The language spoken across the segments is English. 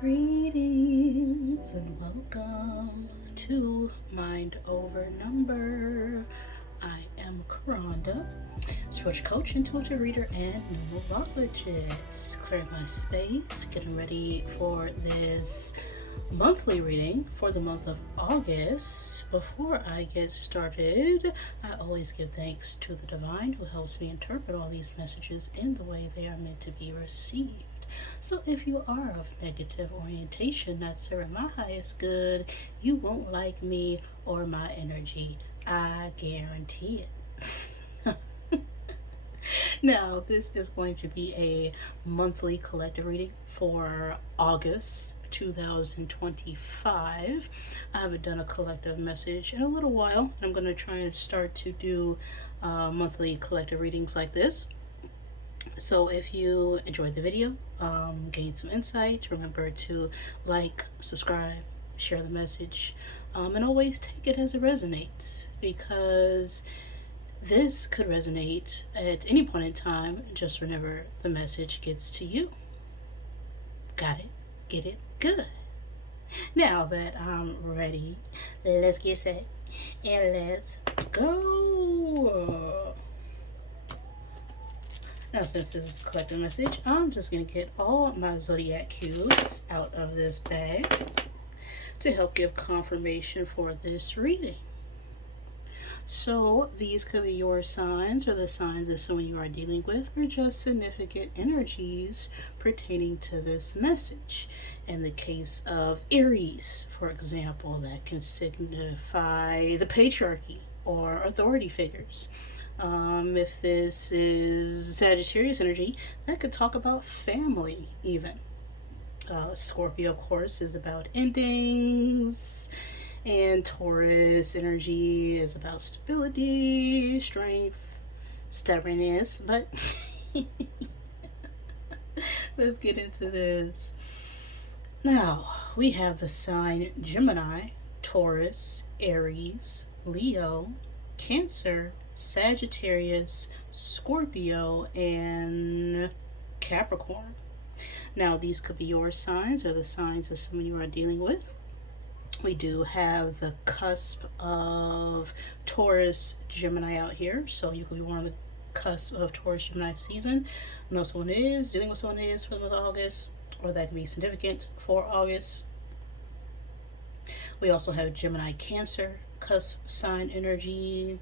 Greetings and welcome to Mind Over Number. I am Caronda, spiritual coach, intuitive reader, and numerologist. Clearing my space, getting ready for this monthly reading for the month of August. Before I get started, I always give thanks to the divine who helps me interpret all these messages in the way they are meant to be received. So if you are of negative orientation, not serving my highest good, you won't like me or my energy. I guarantee it. Now, this is going to be a monthly collective reading for August 2025. I haven't done a collective message in a little while. I'm going to try and start to do monthly collective readings like this. So if you enjoyed the video, gained some insight, remember to like, subscribe, share the message, and always take it as it resonates, because this could resonate at any point in time, just whenever the message gets to you. Got it? Get it? Good. Now that I'm ready, let's get set and let's go. Now, since this is a collective message, I'm just going to get all my zodiac cubes out of this bag to help give confirmation for this reading. So these could be your signs or the signs of someone you are dealing with, or just significant energies pertaining to this message. In the case of Aries, for example, that can signify the patriarchy or authority figures. If this is Sagittarius energy, that could talk about family even. Scorpio, of course, is about endings, and Taurus energy is about stability, strength, stubbornness. But let's get into this. Now, we have the sign Gemini, Taurus, Aries, Leo, Cancer, Sagittarius, Scorpio, and Capricorn. Now, these could be your signs or the signs of someone you are dealing with. We do have the cusp of Taurus, Gemini out here, so you could be on the cusp of Taurus, Gemini season. Know someone is dealing with someone is for the month of August, or that could be significant for August. We also have Gemini, Cancer, cusp sign energy.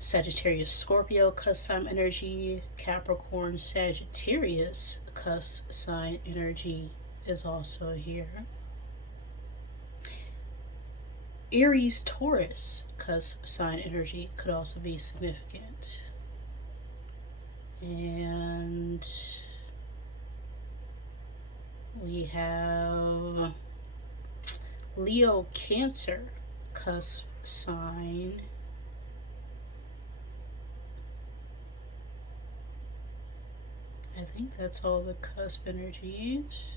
Sagittarius, Scorpio, cusp sign energy. Capricorn, Sagittarius, cusp sign energy is also here. Aries, Taurus, cusp sign energy could also be significant. And we have Leo, Cancer, cusp sign. I think that's all the cusp energies.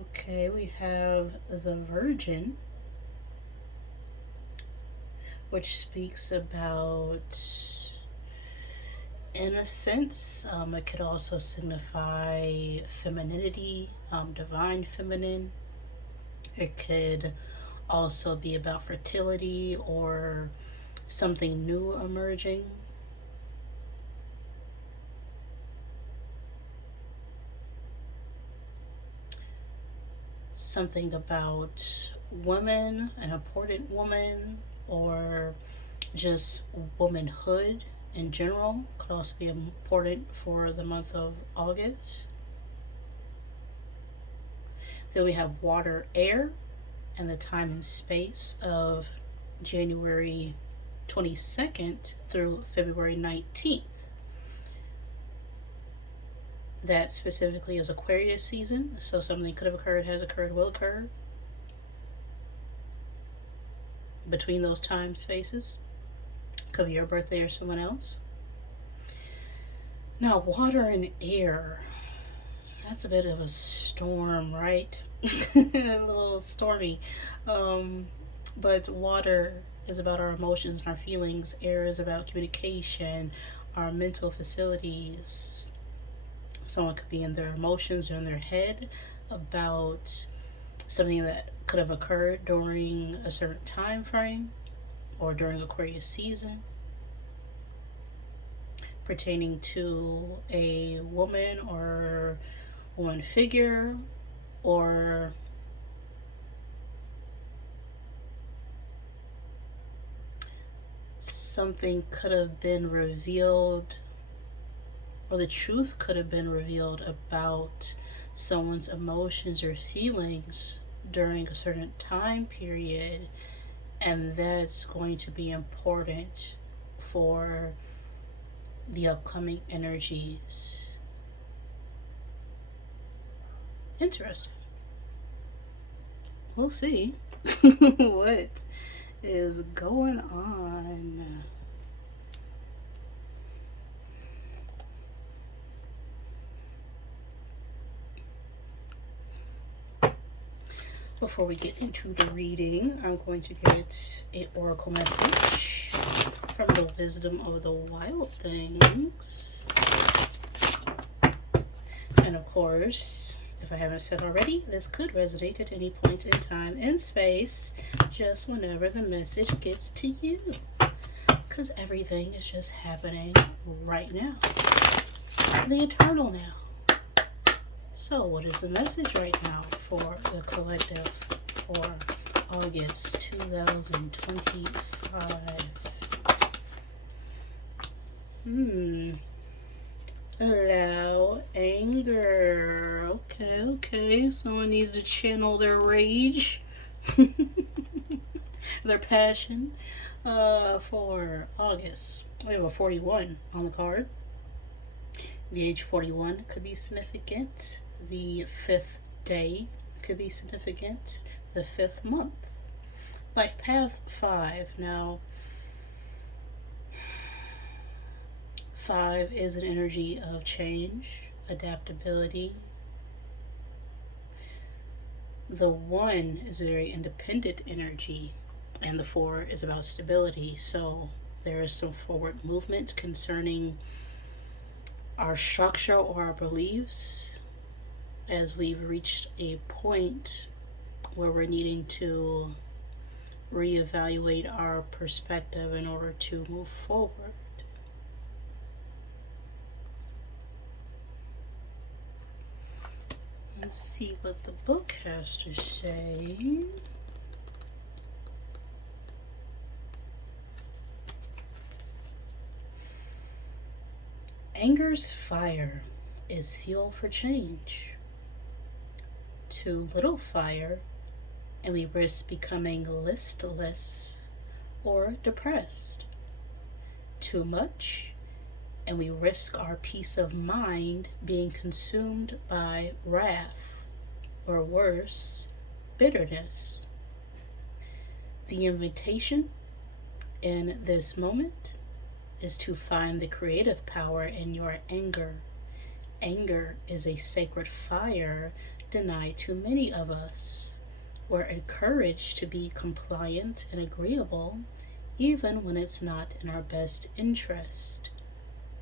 Okay, we have the Virgin, which speaks about innocence. It could also signify femininity, divine feminine. It could also be about fertility or something new emerging. Something about women, an important woman, or just womanhood in general could also be important for the month of August. Then we have water, air, and the time and space of January 22nd through February 19th. That specifically is Aquarius season, so something could have occurred, has occurred, will occur between those time spaces. Could be your birthday or someone else. Now, water and air, that's a bit of a storm, right? A little stormy. But water is about our emotions and our feelings. Air is about communication, our mental facilities. Someone could be in their emotions or in their head about something that could have occurred during a certain time frame or during Aquarius season, pertaining to a woman or woman figure, or something could have been revealed, or the truth could have been revealed about someone's emotions or feelings during a certain time period, and that's going to be important for the upcoming energies. Interesting. We'll see what is going on. Before we get into the reading, I'm going to get an oracle message from the wisdom of the wild things. And of course, if I haven't said already, this could resonate at any point in time and space, just whenever the message gets to you. Because everything is just happening right now. The eternal now. So what is the message right now for the collective for August 2025? Allow anger. Okay. Someone needs to channel their rage, their passion, for August. We have a 41 on the card. The age 41 could be significant. The 5th day could be significant. The 5th month. Life path 5. Now, 5 is an energy of change, adaptability. The 1 is a very independent energy, and the 4 is about stability. So there is some forward movement concerning our structure or our beliefs, as we've reached a point where we're needing to reevaluate our perspective in order to move forward. Let's see what the book has to say. Anger's fire is fuel for change. Too little fire, and we risk becoming listless or depressed. Too much, and we risk our peace of mind being consumed by wrath, or worse, bitterness. The invitation in this moment is to find the creative power in your anger. Anger is a sacred fire denied to many of us. We're encouraged to be compliant and agreeable, even when it's not in our best interest.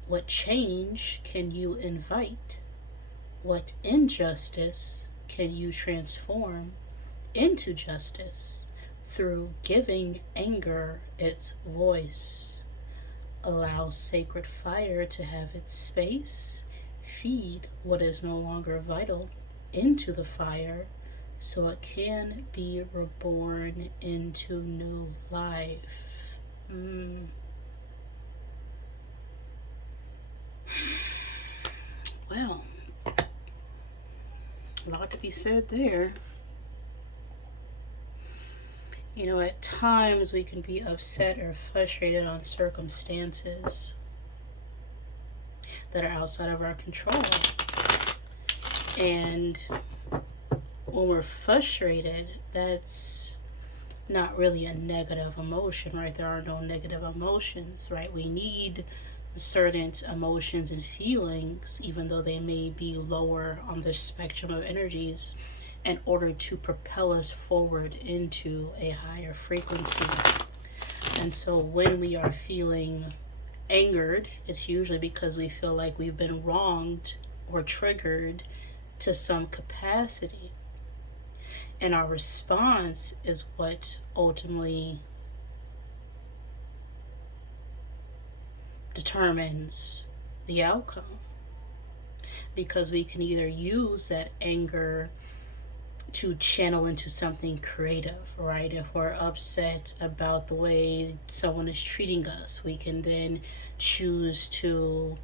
What change can you invite? What injustice can you transform into justice through giving anger its voice? Allow sacred fire to have its space. Feed what is no longer vital into the fire so it can be reborn into new life. Well, a lot to be said there. You know, at times we can be upset or frustrated on circumstances that are outside of our control. And when we're frustrated, that's not really a negative emotion, right? There are no negative emotions, right? We need certain emotions and feelings, even though they may be lower on the spectrum of energies, in order to propel us forward into a higher frequency. And so when we are feeling angered, it's usually because we feel like we've been wronged or triggered to some capacity. And our response is what ultimately determines the outcome. Because we can either use that anger to channel into something creative, right? If we're upset about the way someone is treating us, we can then choose to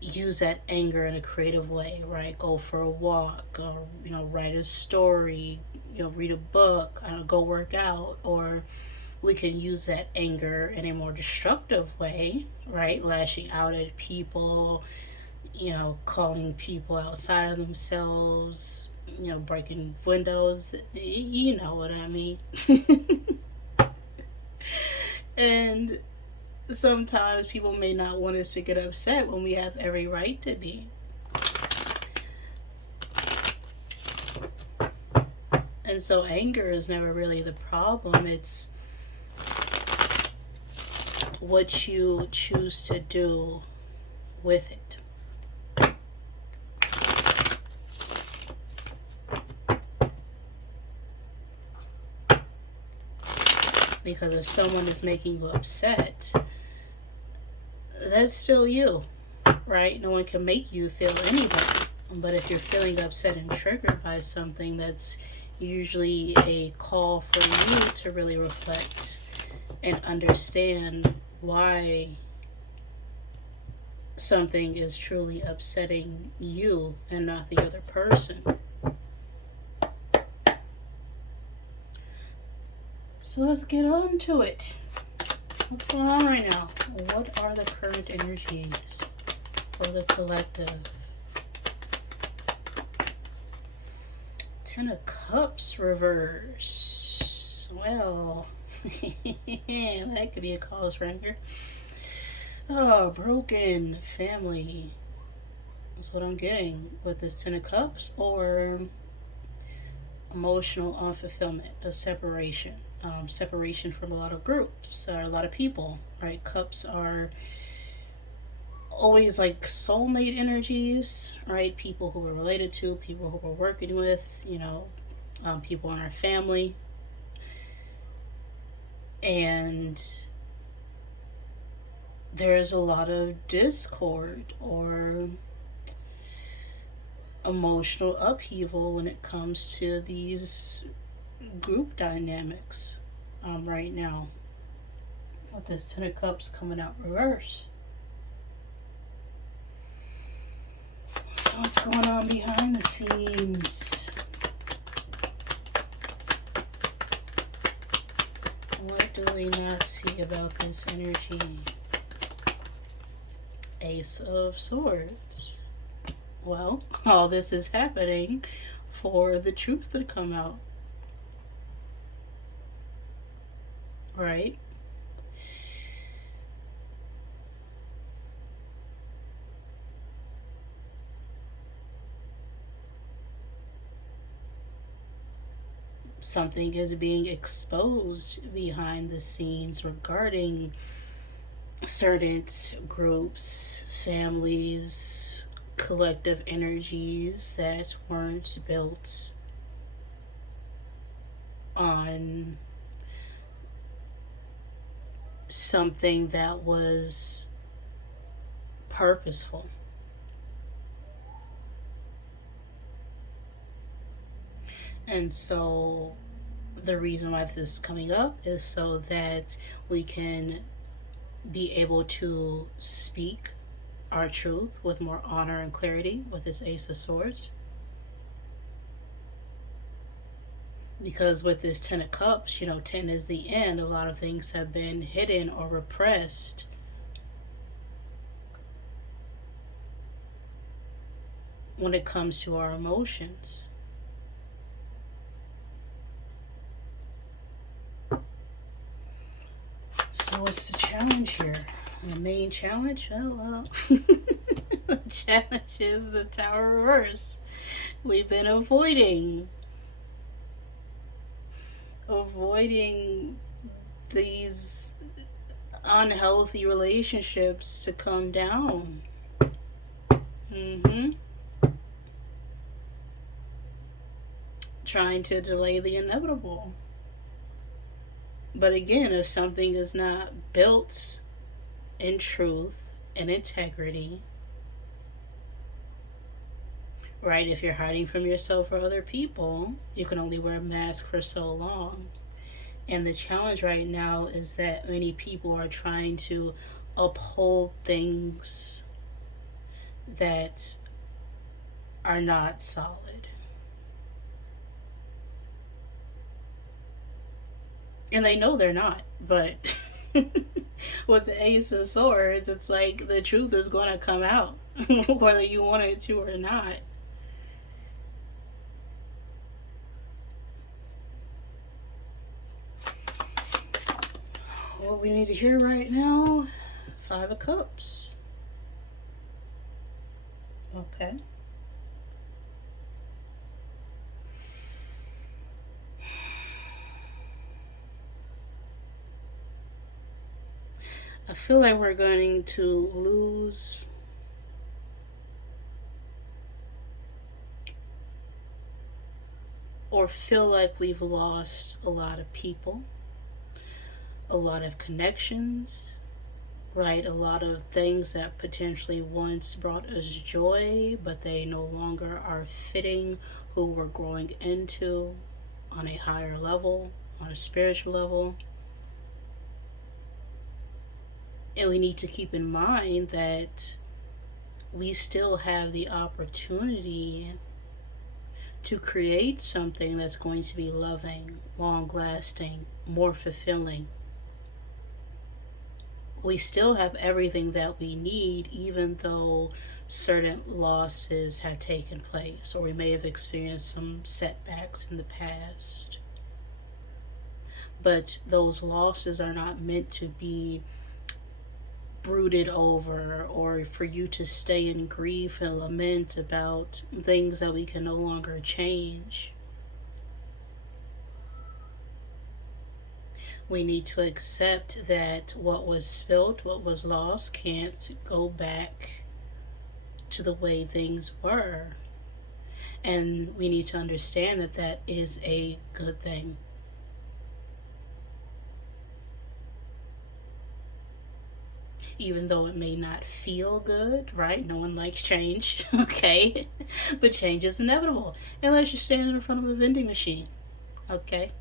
use that anger in a creative way, right? Go for a walk, or write a story, read a book, go work out. Or we can use that anger in a more destructive way, right? Lashing out at people, calling people outside of themselves, breaking windows. You know what I mean. And sometimes people may not want us to get upset when we have every right to be. And so anger is never really the problem. It's what you choose to do with it. Because if someone is making you upset, that's still you, right? No one can make you feel anything. But if you're feeling upset and triggered by something, that's usually a call for you to really reflect and understand why something is truly upsetting you and not the other person. So let's get on to it. What's going on right now? What are the current energies for the collective? Ten of Cups reverse. Well, that could be a cause for anger. Oh, broken family. That's what I'm getting with this Ten of Cups. Or emotional unfulfillment, a separation. Separation from a lot of groups or a lot of people, right? Cups are always like soulmate energies, right? People who we're related to, people who we're working with, people in our family. And there's a lot of discord or emotional upheaval when it comes to these group dynamics right now, with this Ten of Cups coming out reverse. What's going on behind the scenes? What do they not see about this energy? Ace of Swords. Well, all this is happening for the truth to come out. Right? Something is being exposed behind the scenes regarding certain groups, families, collective energies that weren't built on something that was purposeful. And so the reason why this is coming up is so that we can be able to speak our truth with more honor and clarity with this Ace of Swords. Because with this Ten of Cups, 10 is the end. A lot of things have been hidden or repressed. When it comes to our emotions. So what's the challenge here? The main challenge? Oh, well. The challenge is the Tower reverse. We've been avoiding these unhealthy relationships to come down. Mm-hmm. Trying to delay the inevitable. But again, if something is not built in truth and integrity, right? If you're hiding from yourself or other people, you can only wear a mask for so long. And the challenge right now is that many people are trying to uphold things that are not solid. And they know they're not, but with the Ace of Swords, it's like the truth is going to come out, whether you want it to or not. What we need to hear right now, Five of Cups. Okay. I feel like we're going to lose or feel like we've lost a lot of people, a lot of connections, right? A lot of things that potentially once brought us joy, but they no longer are fitting who we're growing into on a higher level, on a spiritual level. And we need to keep in mind that we still have the opportunity to create something that's going to be loving, long lasting, more fulfilling. We still have everything that we need, even though certain losses have taken place, or we may have experienced some setbacks in the past. But those losses are not meant to be brooded over, or for you to stay in grief and lament about things that we can no longer change. We need to accept that what was spilt, what was lost, can't go back to the way things were. And we need to understand that that is a good thing. Even though it may not feel good, right? No one likes change, okay? But change is inevitable. Unless you're standing in front of a vending machine, okay?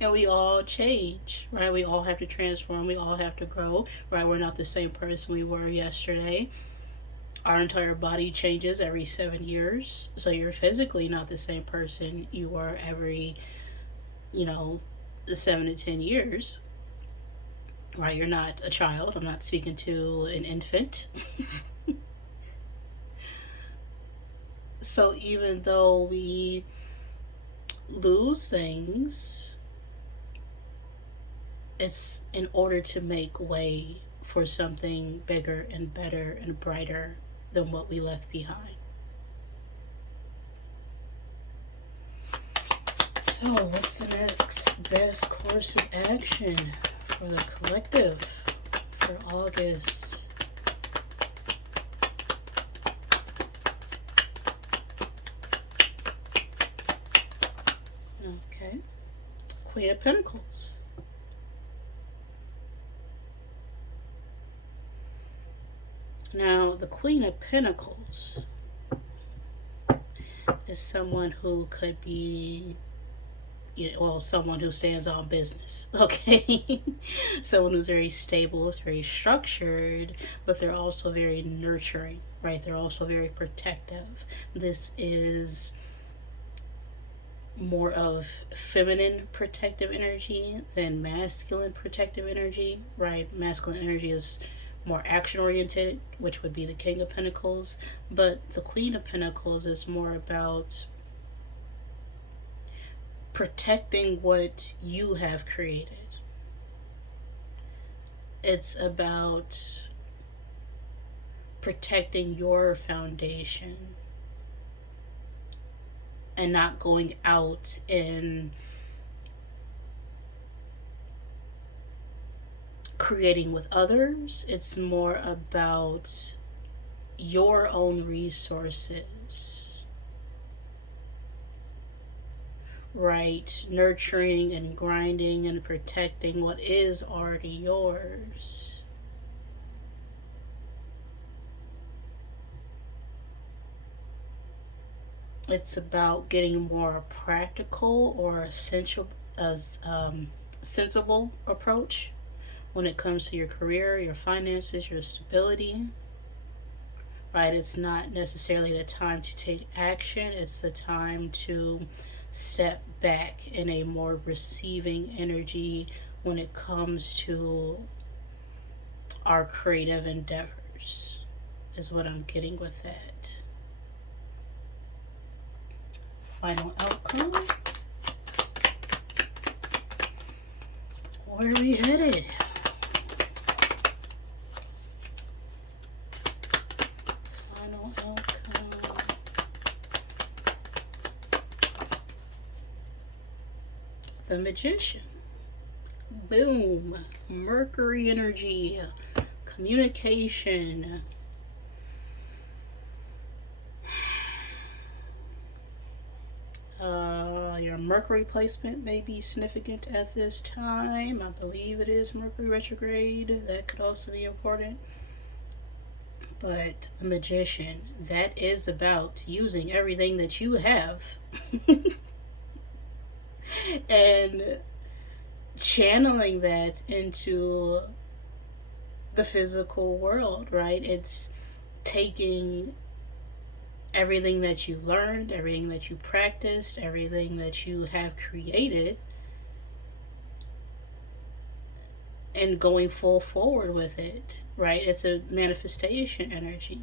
And we all change, right? We all have to transform, we all have to grow, right? We're not the same person we were yesterday. Our entire body changes every 7 years, so you're physically not the same person you were every, 7 to 10 years, right? You're not a child. I'm not speaking to an infant. So even though we lose things, it's in order to make way for something bigger and better and brighter than what we left behind. So, what's the next best course of action for the collective for August? Okay. Queen of Pentacles. Now, the Queen of Pentacles is someone who could be, someone who stands on business, okay? Someone who's very stable, is very structured, but they're also very nurturing, right? They're also very protective. This is more of feminine protective energy than masculine protective energy, right? Masculine energy is more action oriented, which would be the King of Pentacles, but the Queen of Pentacles is more about protecting what you have created. It's about protecting your foundation and not going out and creating with others. It's more about your own resources, right? Nurturing and grinding and protecting what is already yours. It's about getting more practical or essential, sensible approach when it comes to your career, your finances, your stability. Right? It's not necessarily the time to take action, it's the time to step back in a more receiving energy when it comes to our creative endeavors, is what I'm getting with that. Final outcome. Where are we headed? Final outcome. The Magician. Boom. Mercury energy. Communication. Your Mercury placement may be significant at this time. I believe it is Mercury retrograde. That could also be important. But the Magician, that is about using everything that you have and channeling that into the physical world, right? It's taking everything that you learned, everything that you practiced, everything that you have created, and going full forward with it, right? It's a manifestation energy,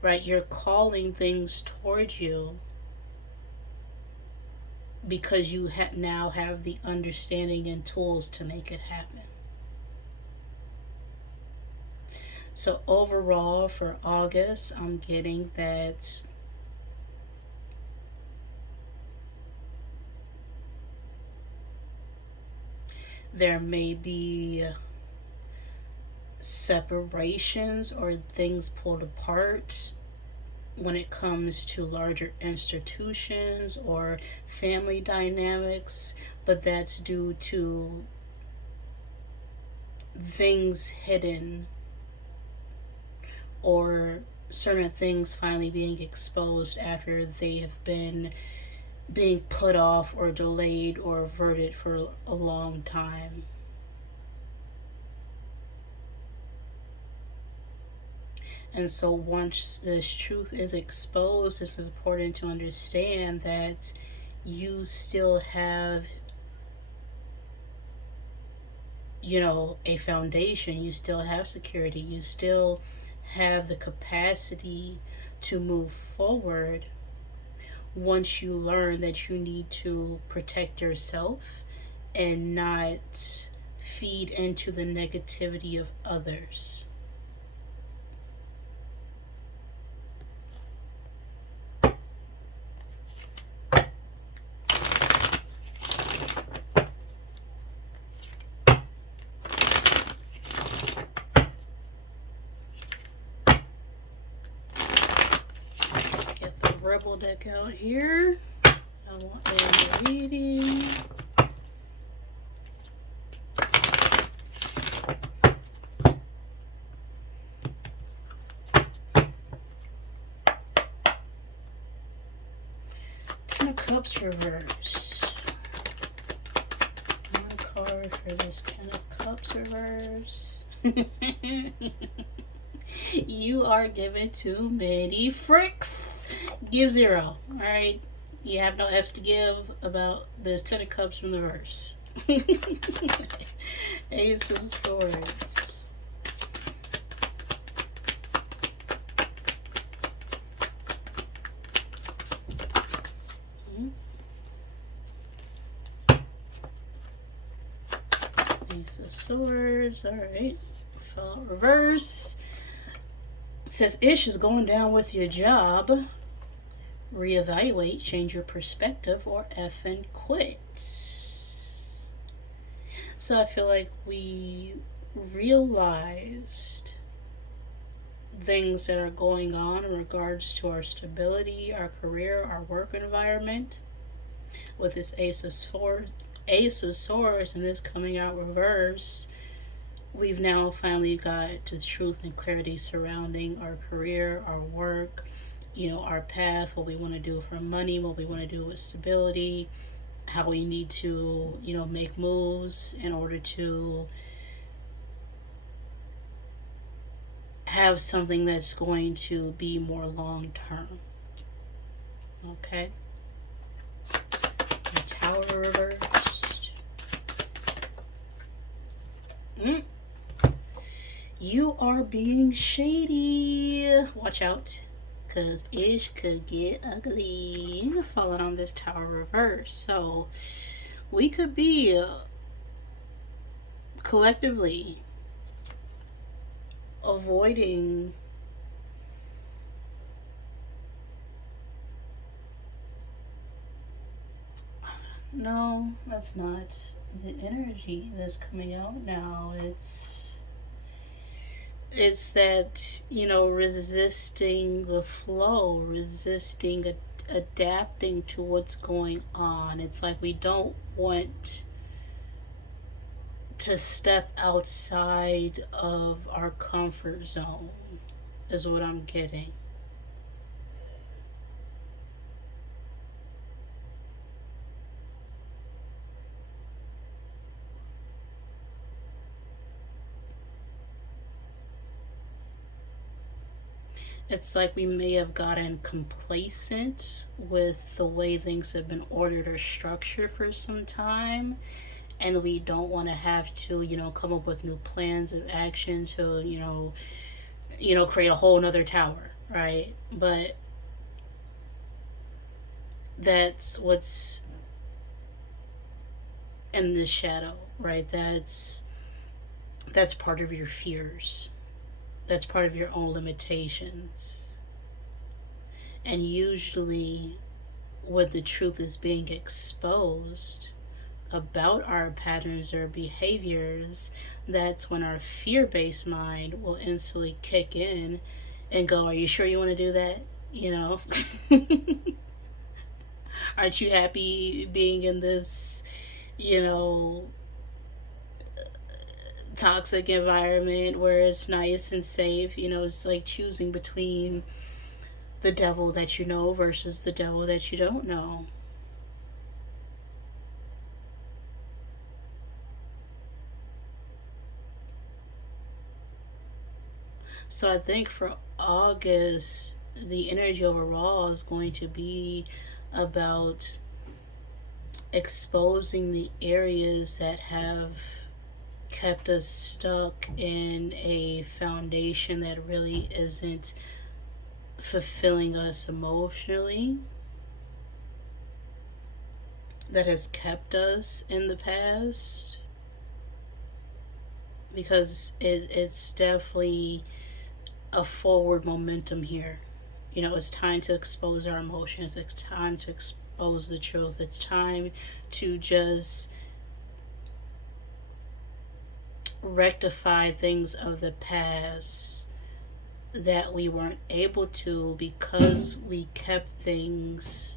right? You're calling things towards you because you now have the understanding and tools to make it happen. So overall for August, I'm getting that there may be separations or things pulled apart when it comes to larger institutions or family dynamics, but that's due to things hidden or certain things finally being exposed after they have been being put off or delayed or averted for a long time. And so once this truth is exposed, it's important to understand that you still have, a foundation, you still have security, you still have the capacity to move forward once you learn that you need to protect yourself and not feed into the negativity of others. Rebel deck out here. I want a reading. Ten of Cups reverse. One card for this Ten of Cups reverse. You are given too many fricks. Give 0. Alright? You have no F's to give about this Ten of Cups from the verse. Ace of Swords. Ace of Swords. Alright. Fell out reverse. It says Ish is going down with your job. Reevaluate, change your perspective, or effing quit. So I feel like we realized things that are going on in regards to our stability, our career, our work environment, with this Ace of Swords, and this coming out reverse, we've now finally got to truth and clarity surrounding our career, our work, our path, what we want to do for money, what we want to do with stability, how we need to, make moves in order to have something that's going to be more long term. Okay? The Tower reversed. You are being shady. Watch out, because ish could get ugly. Falling on this Tower reverse. So we could be collectively avoiding no, that's not the energy that's coming out now. It's that, resisting the flow, resisting adapting to what's going on. It's like we don't want to step outside of our comfort zone, is what I'm getting. It's like we may have gotten complacent with the way things have been ordered or structured for some time, and we don't want to have to, come up with new plans of action to, create a whole nother tower, right? But that's what's in the shadow, right? That's part of your fears. That's part of your own limitations. And usually, when the truth is being exposed about our patterns or behaviors, that's when our fear-based mind will instantly kick in and go, are you sure you want to do that? Aren't you happy being in this, toxic environment where it's nice and safe? It's like choosing between the devil that you know versus the devil that you don't know. So I think for August, the energy overall is going to be about exposing the areas that have kept us stuck in a foundation that really isn't fulfilling us emotionally, that has kept us in the past. Because it's definitely a forward momentum here. It's time to expose our emotions. It's time to expose the truth. It's time to just rectify things of the past that we weren't able to because we kept things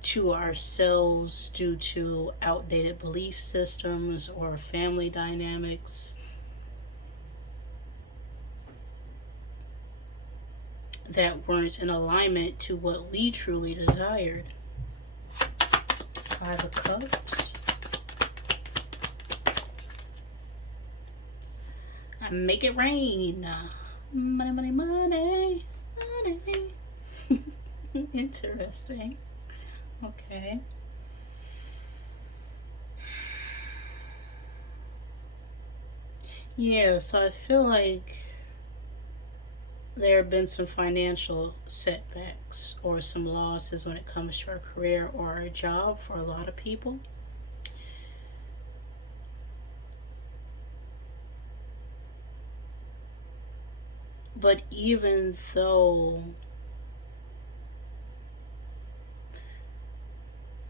to ourselves due to outdated belief systems or family dynamics that weren't in alignment to what we truly desired. Five of Cups. Make it rain. Money, money, money, money. Interesting. Okay. Yeah, so I feel like there have been some financial setbacks or some losses when it comes to our career or our job for a lot of people. But even though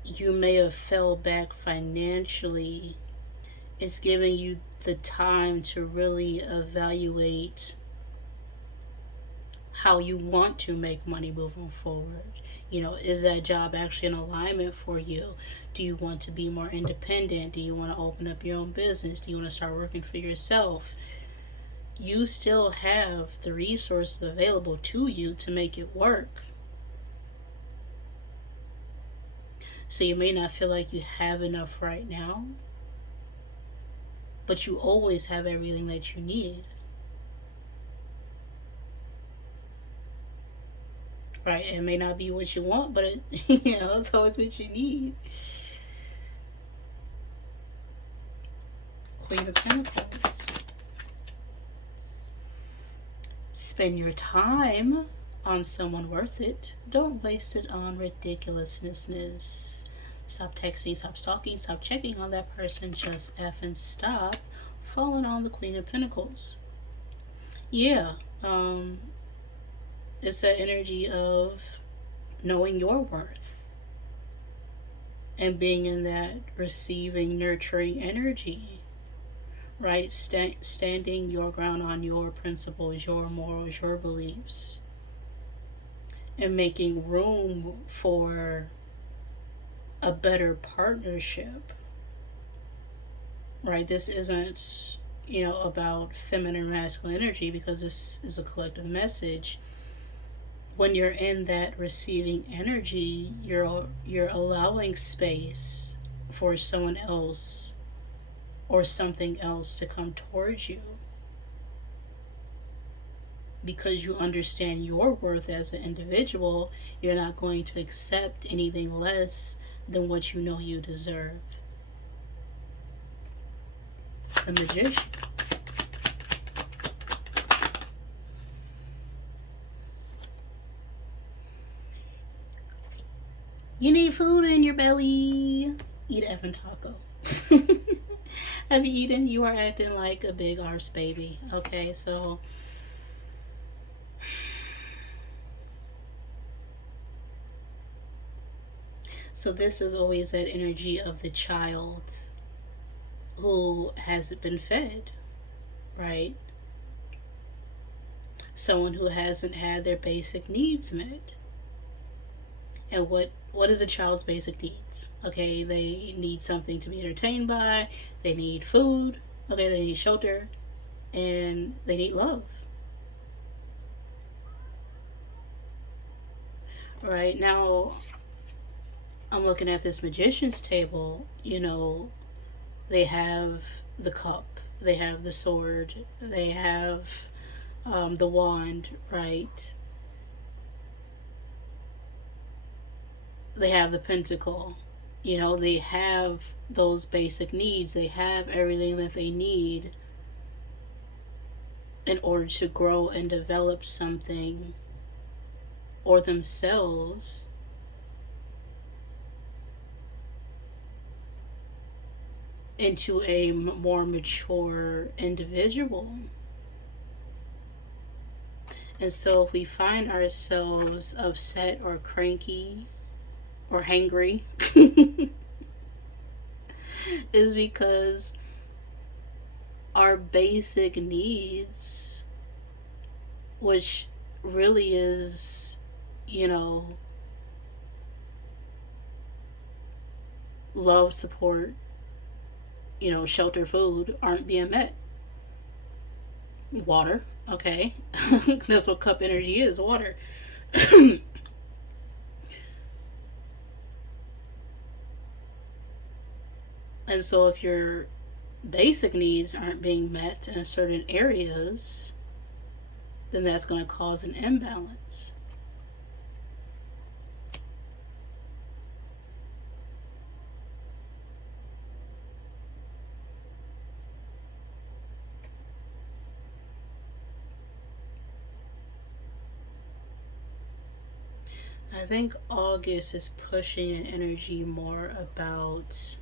you may have fell back financially, It's giving you the time to really evaluate how you want to make money moving forward. You know, is that job actually in alignment for you? Do you want to be more independent? Do you want to open up your own business? Do you want to start working for yourself? You still have the resources available to you to make it work. So you may not feel like you have enough right now, but you always have everything that you need. Right? It may not be what you want, but it, it's always what you need. Queen of Pentacles. Spend your time on someone worth it. Don't waste it on ridiculousness. Stop texting, stop stalking, stop checking on that person. Just effing stop falling on the Queen of Pentacles. Yeah, it's that energy of knowing your worth and being in that receiving, nurturing energy, right? Standing your ground on your principles, your morals, your beliefs, and making room for a better partnership, right? This isn't, about feminine masculine energy, because this is a collective message. When you're in that receiving energy, you're allowing space for someone else or something else to come towards you, because you understand your worth as an individual. You're not going to accept anything less than what you know you deserve. The Magician. You need food in your belly. Eat effing taco. Have you eaten? You are acting like a big arse baby. Okay, so this is always that energy of the child who hasn't been fed, right? Someone who hasn't had their basic needs met. And what is a child's basic needs? Okay, they need something to be entertained by, they need food, okay, they need shelter, and they need love. Right, now I'm looking at this Magician's table. They have the cup, they have the sword, they have the wand, right? They have the pentacle. They have those basic needs. They have everything that they need in order to grow and develop something, or themselves, into a more mature individual. And so if we find ourselves upset or cranky or hangry, is because our basic needs, which really is, love, support, shelter, food, aren't being met. Water, okay? That's what cup energy is, water. And so if your basic needs aren't being met in certain areas, then that's going to cause an imbalance. I think August is pushing an energy more about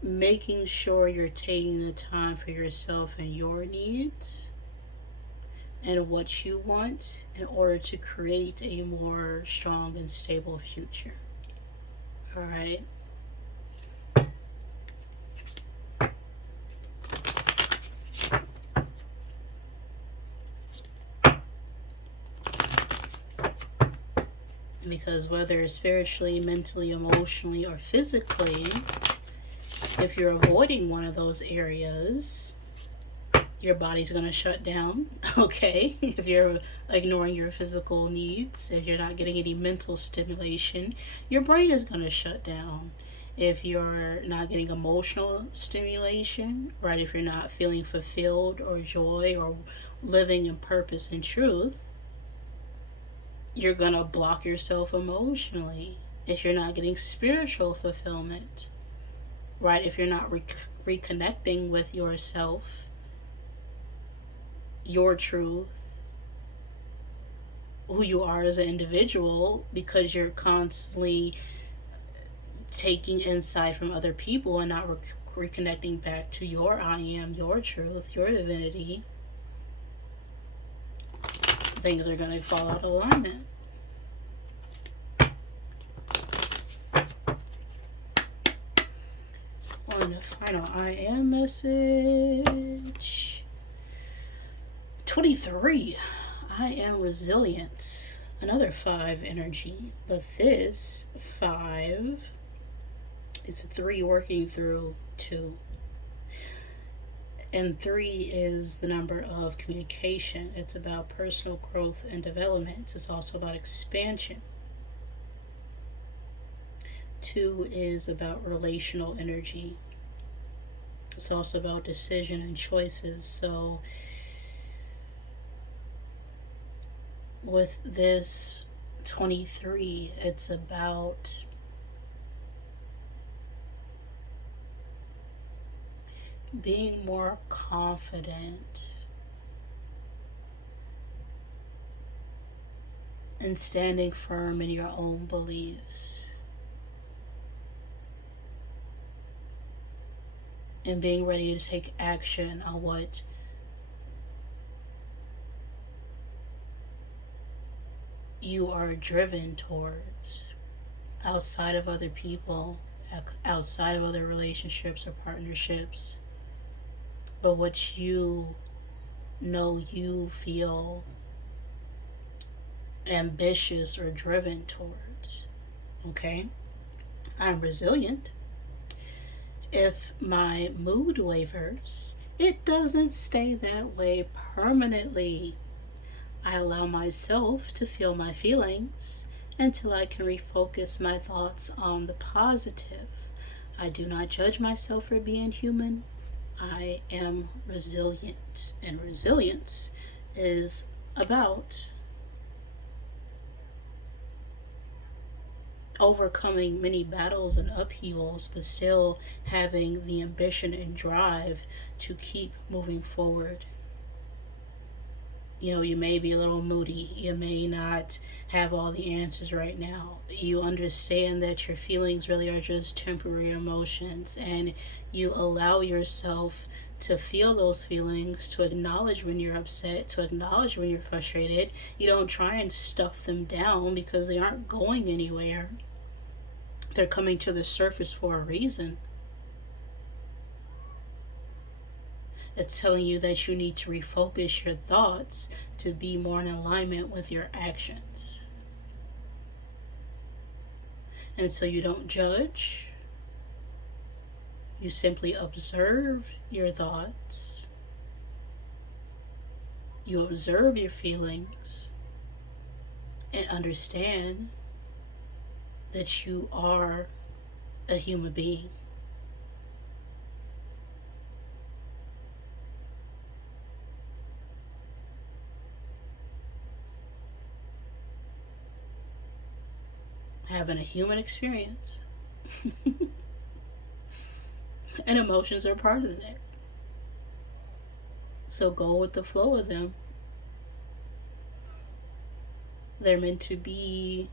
making sure you're taking the time for yourself and your needs and what you want in order to create a more strong and stable future. All right. Because whether spiritually, mentally, emotionally, or physically, if you're avoiding one of those areas, your body's going to shut down, okay? If you're ignoring your physical needs, if you're not getting any mental stimulation, your brain is going to shut down. If you're not getting emotional stimulation, right? If you're not feeling fulfilled or joy or living in purpose and truth, you're going to block yourself emotionally. If you're not getting spiritual fulfillment, right? If you're not reconnecting with yourself, your truth, who you are as an individual, because you're constantly taking insight from other people and not reconnecting back to your I am, your truth, your divinity, things are going to fall out of alignment. On the final I am message 23, I am resilient. Another 5 energy, but this 5 is 3 working through 2. And 3 is the number of communication. It's about personal growth and development. It's also about expansion. 2 is about relational energy. It's also about decision and choices. So with this 23, it's about being more confident and standing firm in your own beliefs and being ready to take action on what you are driven towards, outside of other people, outside of other relationships or partnerships, but what you know you feel ambitious or driven towards. Okay? I'm resilient. If my mood wavers, it doesn't stay that way permanently. I allow myself to feel my feelings until I can refocus my thoughts on the positive. I do not judge myself for being human. I am resilient. And resilience is about overcoming many battles and upheavals, but still having the ambition and drive to keep moving forward. You know, you may be a little moody. You may not have all the answers right now. You understand that your feelings really are just temporary emotions, and you allow yourself to feel those feelings, to acknowledge when you're upset, to acknowledge when you're frustrated. You don't try and stuff them down because they aren't going anywhere. They're coming to the surface for a reason. It's telling you that you need to refocus your thoughts to be more in alignment with your actions. And so you don't judge. You simply observe your thoughts. You observe your feelings and understand that you are a human being. Having a human experience. And emotions are part of that. So go with the flow of them. They're meant to be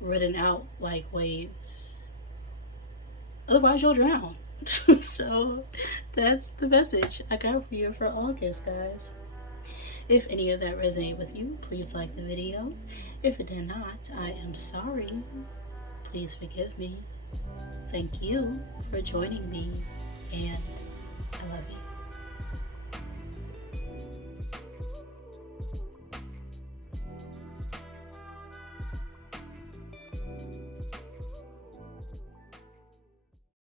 ridden out like waves. Otherwise, you'll drown. So that's the message I got for you for August, guys. If any of that resonated with you, please like the video. If it did not, I am sorry. Please forgive me. Thank you for joining me, and I love you.